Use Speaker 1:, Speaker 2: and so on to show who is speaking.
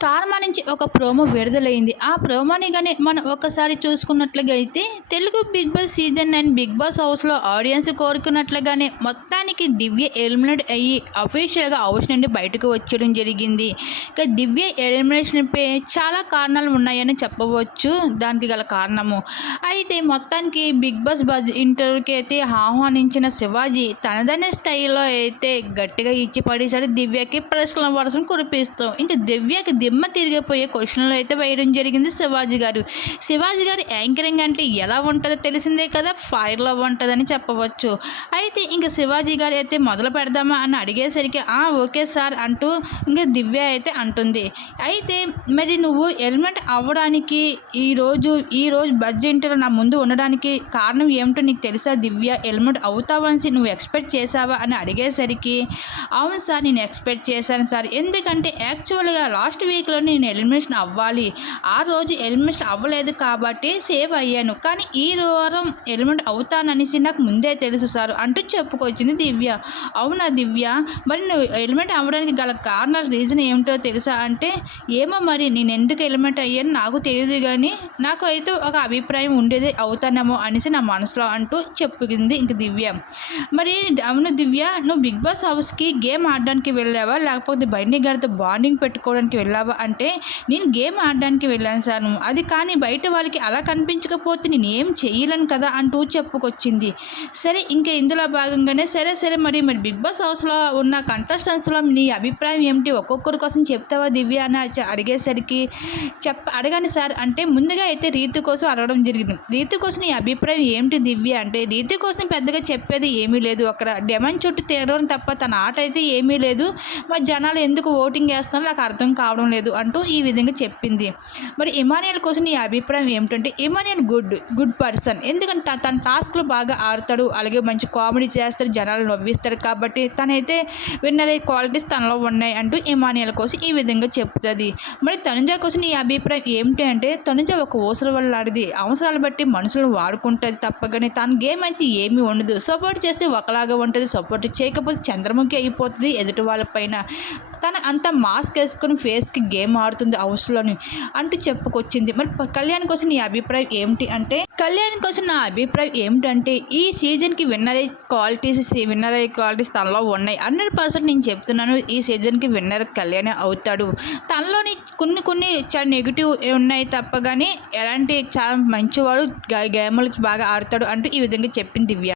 Speaker 1: Star మా నుంచి ఒక ప్రోమో విడుదలైంది. ఆ ప్రోమోని కానీ మనం ఒకసారి చూసుకున్నట్లుగా అయితే Telugu Big Boss season nine Big Boss హౌస్లో ఆడియన్స్ కోరుకున్నట్లుగానే మొత్తానికి దివ్య ఎలిమినేట్ అయ్యి అఫీషియల్గా హౌస్ నుండి బయటకు వచ్చేయడం జరిగింది. ఇక దివ్య ఎలిమినేషన్పై చాలా కారణాలు ఉన్నాయని చెప్పవచ్చు. దానికి గల కారణము. అయితే మొత్తానికి బిగ్ బాస్ బజ్ ఇంటర్వ్యూకి అయితే ఆహ్వానించిన శివాజీ తనదైన స్టైల్లో అయితే గట్టిగా ఇచ్చి పడేశాడు దివ్యకి. ప్రశ్నల వర్షం కురిపిస్తూ ఇంకా దివ్యకి దిమ్మ తిరిగిపోయే క్వశ్చన్లు అయితే వేయడం జరిగింది శివాజీ గారు. శివాజీ గారి యాంకరింగ్ అంటే ఎలా ఉంటుందో తెలిసిందే కదా? ఫైర్లో ఉంటుందని చెప్పవచ్చు. అయితే ఇంక శివాజీ గారు అయితే మొదలు పెడదామా అని అడిగేసరికి "ఆ, ఓకే సార్ అంటూ ఇంకా దివ్య అయితే అంటుంది. అయితే మరి నువ్వు హెల్మెట్ అవ్వడానికి ఈరోజు ఈరోజు బడ్జెట్లో నా ముందు ఉండడానికి కారణం ఏమిటో నీకు తెలుసా దివ్య? హెల్మెట్ అవుతావని నువ్వు ఎక్స్పెక్ట్ చేసావా అని అడిగేసరికి అవును సార్ నేను ఎక్స్పెక్ట్ చేశాను సార్. ఎందుకంటే యాక్చువల్గా లాస్ట్ వీక్లో నేను ఎలిమినేషన్ అవ్వాలి. ఆ రోజు ఎలిమినేషన్ అవ్వలేదు కాబట్టి సేవ్ అయ్యాను. కానీ ఈ వారం ఎలిమినేట్ అవుతాననేసి నాకు ముందే తెలుసు సార్. అంటూ చెప్పుకొచ్చింది దివ్య. అవునా దివ్య? మరి నువ్వు ఎలిమెంట్ అవ్వడానికి గల కారణాల రీజన్ ఏమిటో తెలుసా అంటే ఏమో మరి నేను ఎందుకు ఎలిమెంట్ అయ్యాను నాకు తెలియదు కానీ నాకు అయితే ఒక అభిప్రాయం ఉండేది అవుతానేమో అనేసి నా మనసులో అంటూ చెప్పుకుంది ఇంక దివ్య. మరి అవును దివ్య నువ్వు బిగ్ బాస్ హౌస్కి గేమ్ ఆడడానికి వెళ్ళావా? లేకపోతే బయట గారితో బాండింగ్ పెట్టుకోవడానికి వెళ్ళావా? అంటే నేను గేమ్ ఆడడానికి వెళ్ళాను సార్. అది కానీ బయట వాళ్ళకి అలా కనిపించకపోతే నేను ఏం చేయలేను కదా అంటూ చెప్పుకొచ్చింది. సరే ఇంకా ఇందులో భాగంగానే సరే సరే మరి మరి బిగ్ బాస్ హౌస్లో ఉన్న కంటెస్టెంట్స్లో నీ అభిప్రాయం ఏమిటి? ఒక్కొక్కరి కోసం చెప్తావా దివ్య? అని అడిగేసరికి చెప్ప అడగండి సార్. అంటే ముందుగా అయితే రీతి కోసం అడగడం జరిగింది. రీతి కోసం నీ అభిప్రాయం ఏమిటి దివ్య? అంటే రీతి కోసం పెద్దగా చెప్పేది ఏమీ లేదు. అక్కడ డెమన్ చుట్టూ తిరగడం తప్ప తన ఆట అయితే ఏమీ లేదు. మరి జనాలు ఎందుకు ఓటింగ్ వేస్తున్నారో నాకు అర్థం కావడం లేదు. అంటూ ఈ విధంగా చెప్పింది. మరి ఇమానియల్ కోసం నీ అభిప్రాయం ఏమిటంటే ఇమానియల్ గుడ్ గుడ్ పర్సన్. ఎందుకంటే తన టాస్క్లో బాగా ఆడతాడు అలాగే మంచి కామెడీ చేస్తాడు జనాలు నవ్విస్తారు కాబట్టి తనైతే విన్నర్ క్వాలిటీస్ తనలో ఉన్నాయి అంటూ ఇమానియల్ కోసం ఈ విధంగా చెప్తుంది. మరి తనుజ కోసం నీ అభిప్రాయం ఏమిటి అంటే తనుజ ఒక ఊసల వల్ల ఆడిది అవసరాలు బట్టి మనుషులను వాడుకుంటుంది తప్పగానే తన గేమ్ అయితే ఏమీ ఉండదు. సపోర్ట్ చేస్తే ఒకలాగా ఉంటుంది సపోర్ట్ చేయకపోతే చంద్రముఖి అయిపోతుంది ఎదుటి వాళ్ళపైన తను అంత మాస్క్ వేసుకొని ఫేస్కి గేమ్ ఆడుతుంది హౌస్లోని అంటూ చెప్పుకొచ్చింది. మరి కళ్యాణ్ కోసం నీ అభిప్రాయం ఏమిటి అంటే కళ్యాణ్ కోసం నా అభిప్రాయం ఏమిటంటే ఈ సీజన్కి విన్నర్ అయ్యే క్వాలిటీస్ విన్నర్ అయ్యే క్వాలిటీస్ తనలో ఉన్నాయి. హండ్రెడ్ పర్సెంట్ నేను చెప్తున్నాను ఈ సీజన్కి విన్నర్ కళ్యాణ్ అవుతాడు. తనలోని కొన్ని కొన్ని చాలా నెగిటివ్ ఉన్నాయి తప్ప కానీ ఎలాంటి చాలా మంచివాడు గేమ్లు గేములు బాగా ఆడతాడు అంటూ ఈ విధంగా చెప్పింది దివ్య.